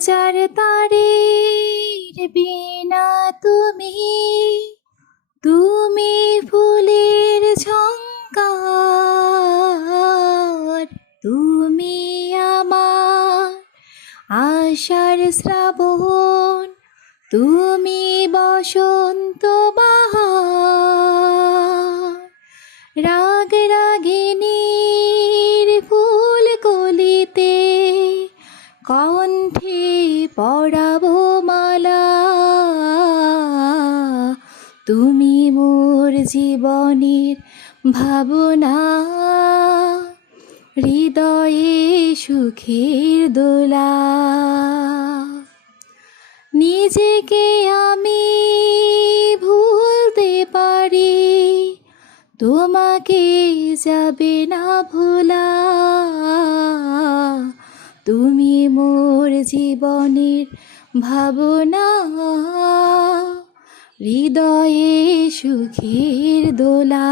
হাজার তারের বীণা তুমি, তুমি ফুলের ঝংকার, তুমি আমার আশার শ্রাবণ, তুমি বসন্ত বাহার। রাগ রাগিনীর ফুল কলিতে কণ্ঠে পরাবো মালা, তুমি মোর জীবনের ভাবনা, হৃদয়ে সুখের দোলা। নিজেকে আমি ভুলতে পারি, তোমাকে যাবে না ভোলা, তুমি মোর জীবনের ভাবনা, হৃদয়ে সুখের দোলা।